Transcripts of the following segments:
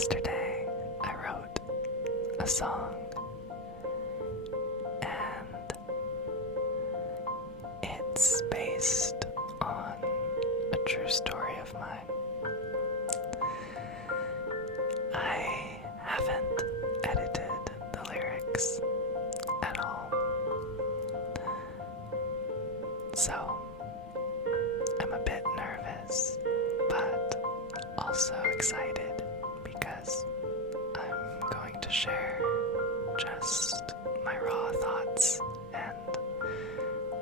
Yesterday, I wrote a song, and it's based on a true story of mine. I haven't edited the lyrics at all, so I'm a bit nervous, but also excited because I'm going to share just my raw thoughts and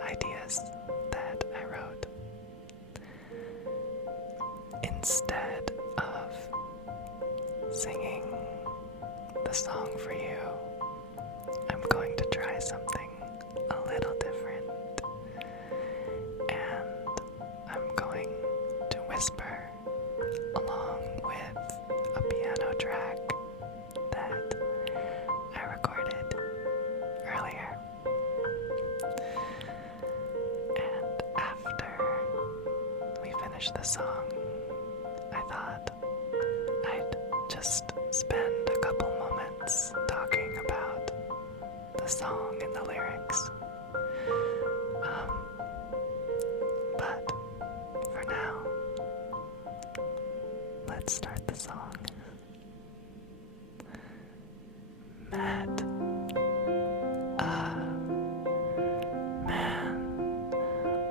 ideas that I wrote. Instead of singing the song for you, I'm going to try something a little different, and I'm going to whisper along with a piano track that I recorded earlier. And after we finish the song, I thought I'd just spend a couple moments talking about the song and the lyrics. But for now, let's start the song. Met a man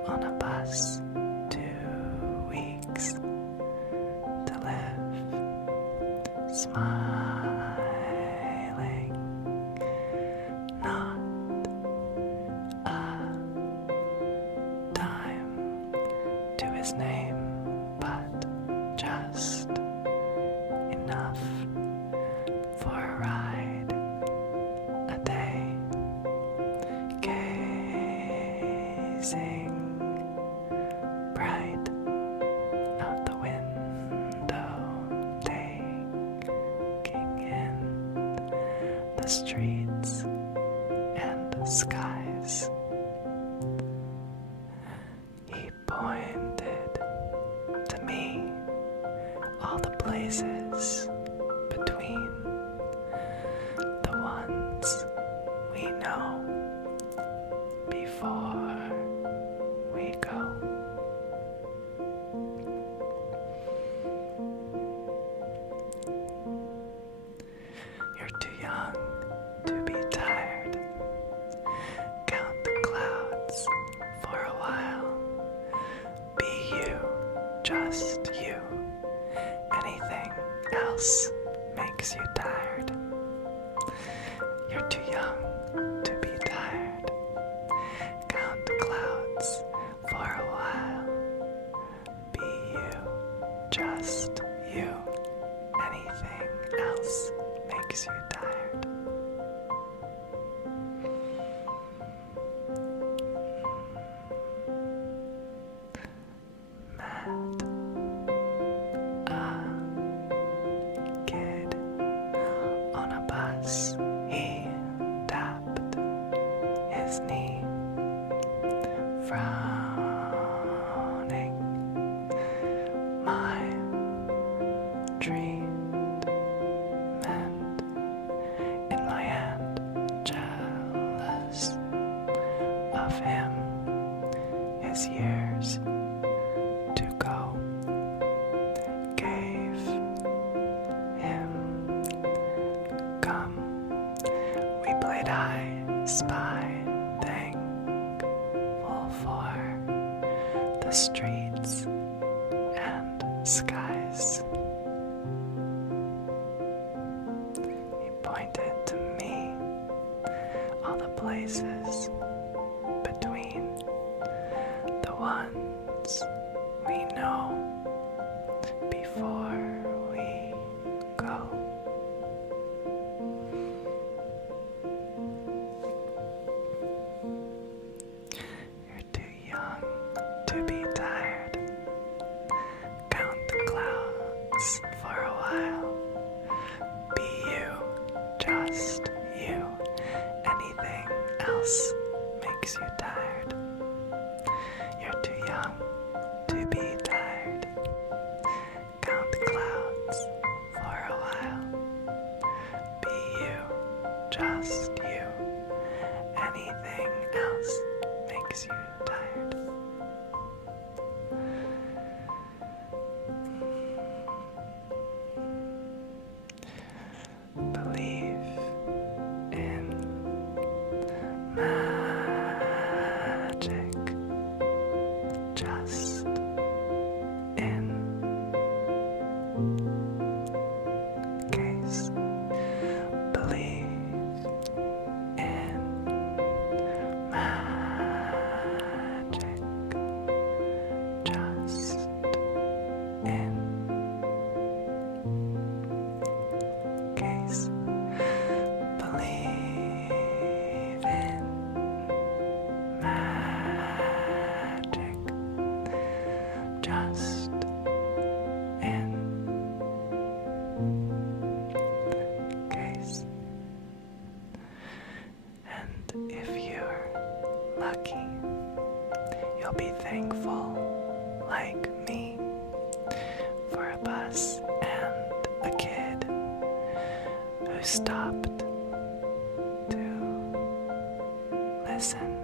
on a bus, 2 weeks to live, smiling, not a dime to his name, but just enough for a ride a day, gazing bright out the window, taking in the streets and skies. He pointed to me all the places between the ones we know before we go. You're too young to be tired. Count the clouds for a while. Be you, just you. Anything else makes you tired. You're too young to be tired. Count the clouds for a while. Be you, just you. Anything else makes you tired. Met a kid on a bus. He tapped his knee, frowning. My treatment in my hand, jealous of him, his years to go, gave him gum. We played I Spy, thankful for the streets and skies. He pointed to me all the places between the ones we know before we go. You're too young to be tired. Count the clouds for a while. Be you, just you. Anything else makes you tired. You're too young to be tired. magic just in case. Believe in magic just in case. Believe in magic just in case. And if you're lucky, you'll be thankful, like me, for a bus and a kid who stopped to listen.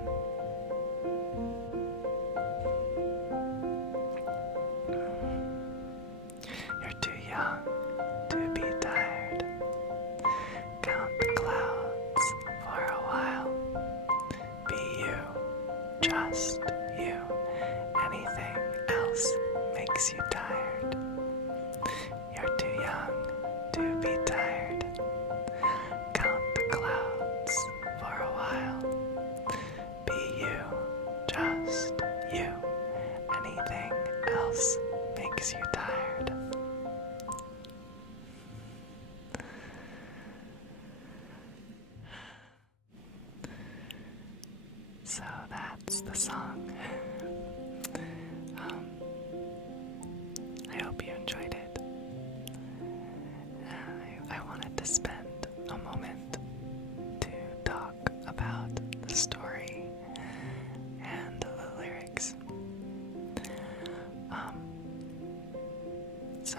You're too young to be tired. Count the clouds for a while. Be you, just you. Anything else makes you tired. You're too young to be tired. Count the clouds for a while. Be you, just you. Anything else makes you tired. So that's the song. I hope you enjoyed it. I wanted to spend a moment to talk about the story and the lyrics. So,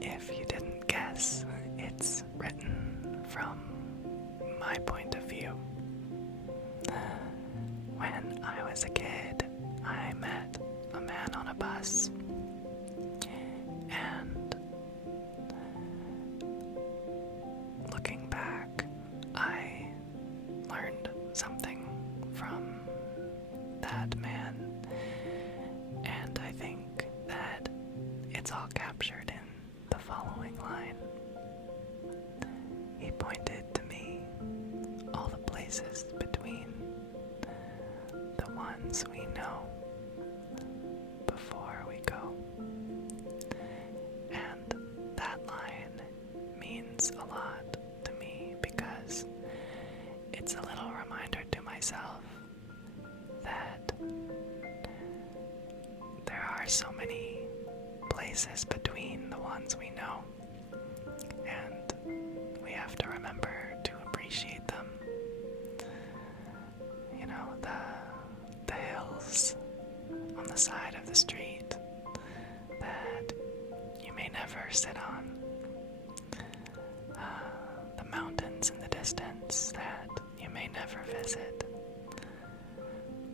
if you didn't guess, it's written from my point of view. When I was a kid, I met a man on a bus, and looking back, I learned something from that man, and I think that it's all captured in the following line. He pointed to me all the places between the ones we know before we go. And that line means a lot to me because it's a little reminder to myself that there are so many places between the ones we know, and we have to remember to appreciate them. You know, the hills on the side of the street that you may never sit on, the mountains in the distance that you may never visit,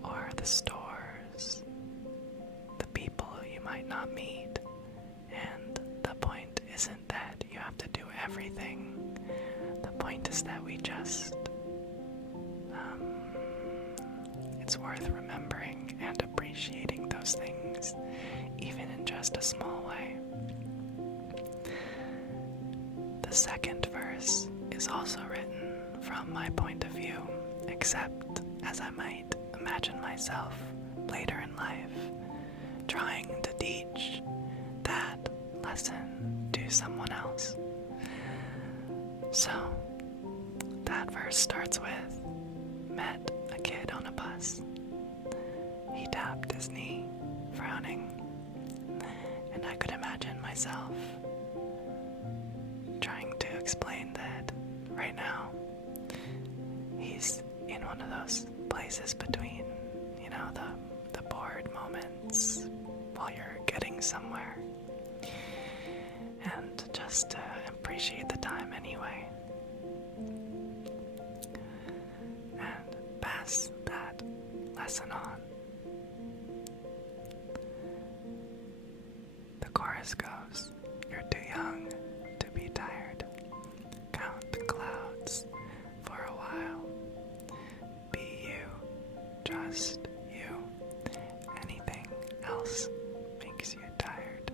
or the stores, the people you might not meet. And the point isn't that you have to do everything. The point is that we just it's worth remembering and appreciating those things, even in just a small way. The second verse is also written from my point of view, except as I might imagine myself later in life trying to teach that lesson to someone else. So, that verse starts with, met a kid on a bus. He tapped his knee, frowning, and I could imagine myself trying to explain that right now he's in one of those places between, you know, the bored moments while you're getting somewhere, and just to appreciate the time anyway, and pass that lesson on. The chorus goes, you're too young to be tired. Count the clouds for a while. Be just you. Anything else makes you tired.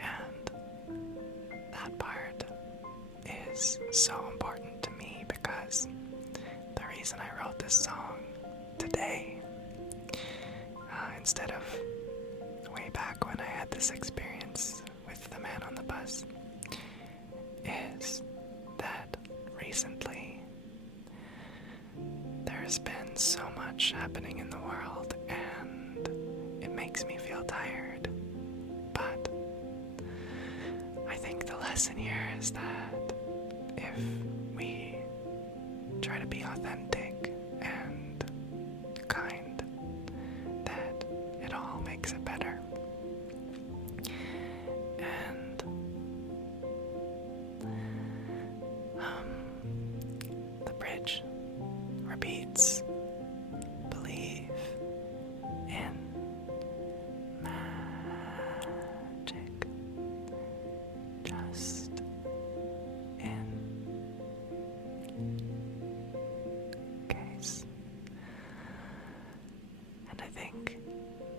And that part is so important to me because the reason I wrote this song today, instead of way back when I had this experience with the man on the bus, is that recently there's been so much happening in the world and it makes me feel tired. But I think the lesson here is that if we try to be authentic and kind, that it all makes it better. And the bridge repeats, believe in magic, just in case. And I think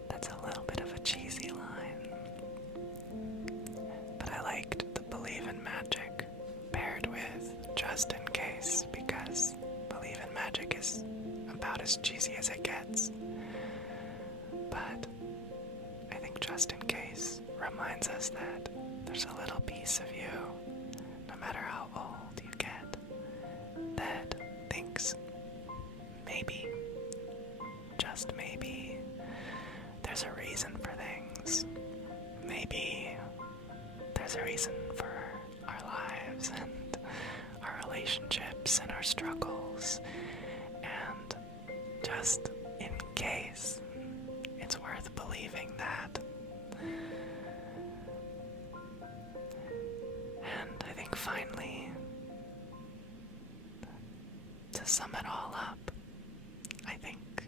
that's a little bit of a cheesy line, but I liked the believe in magic paired with just in case, because believe in magic is about as cheesy as it gets. But I think just in case reminds us that there's a little piece of you, no matter how old you get, that thinks maybe, just maybe, there's a reason for things. Maybe there's a reason for our lives and our relationships and our struggles. And just in case, it's worth believing that. And I think finally, to sum it all up, I think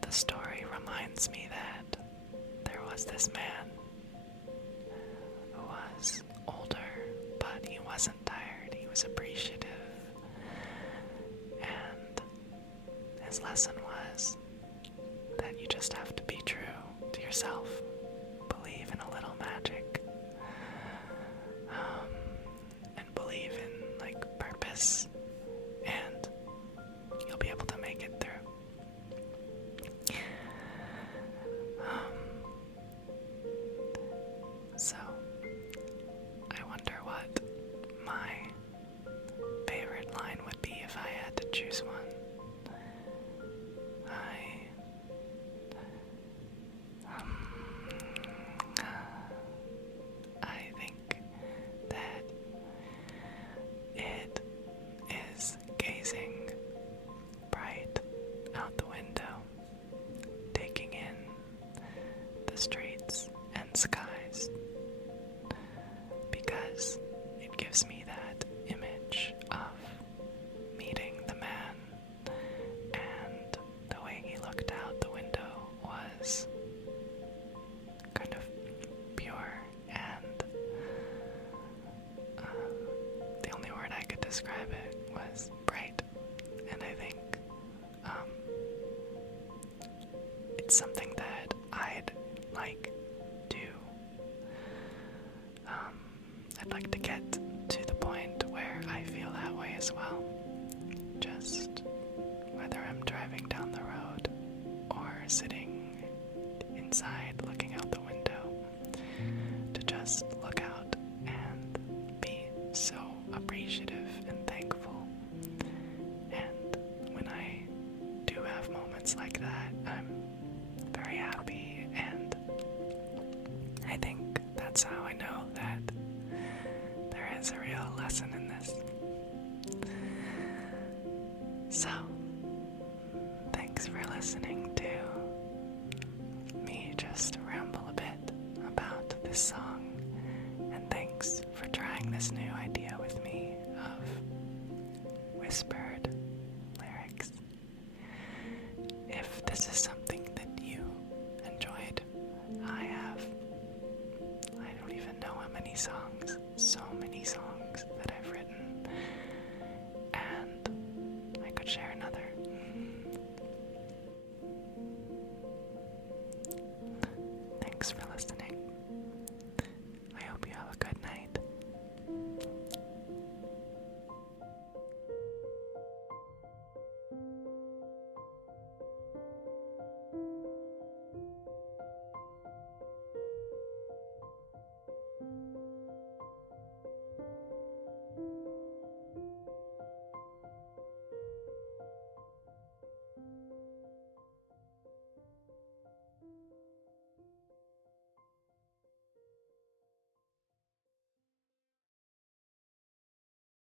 the story reminds me that there was this man who was older, but he wasn't tired. He was appreciative. And his lesson was that you just have to be true to yourself. Believe in a little magic. And believe in, purpose. And you'll be able to make it through. So, I wonder what my favorite line would be if I had to choose one. I think that it is gazing bright out the window, taking in the streets and skies, because it gives me that image of meeting the man, and the way he looked out the window was kind of pure, and the only word I could describe it was bright. And I think it's something that I'd like to I'd like to get to the point where I feel that way as well. Just whether I'm driving down the road or sitting inside looking out the window, to just look out and be so appreciative and thankful. And when I do have moments like that, I'm very happy, and I think that's how I know that there is a real lesson in this. So, thanks for listening to me just ramble a bit about this song, and thanks for trying this new idea with me of whispered lyrics. If this is something that you enjoyed, I don't even know how many songs, so many songs that I've written, and I could share Thanks for listening.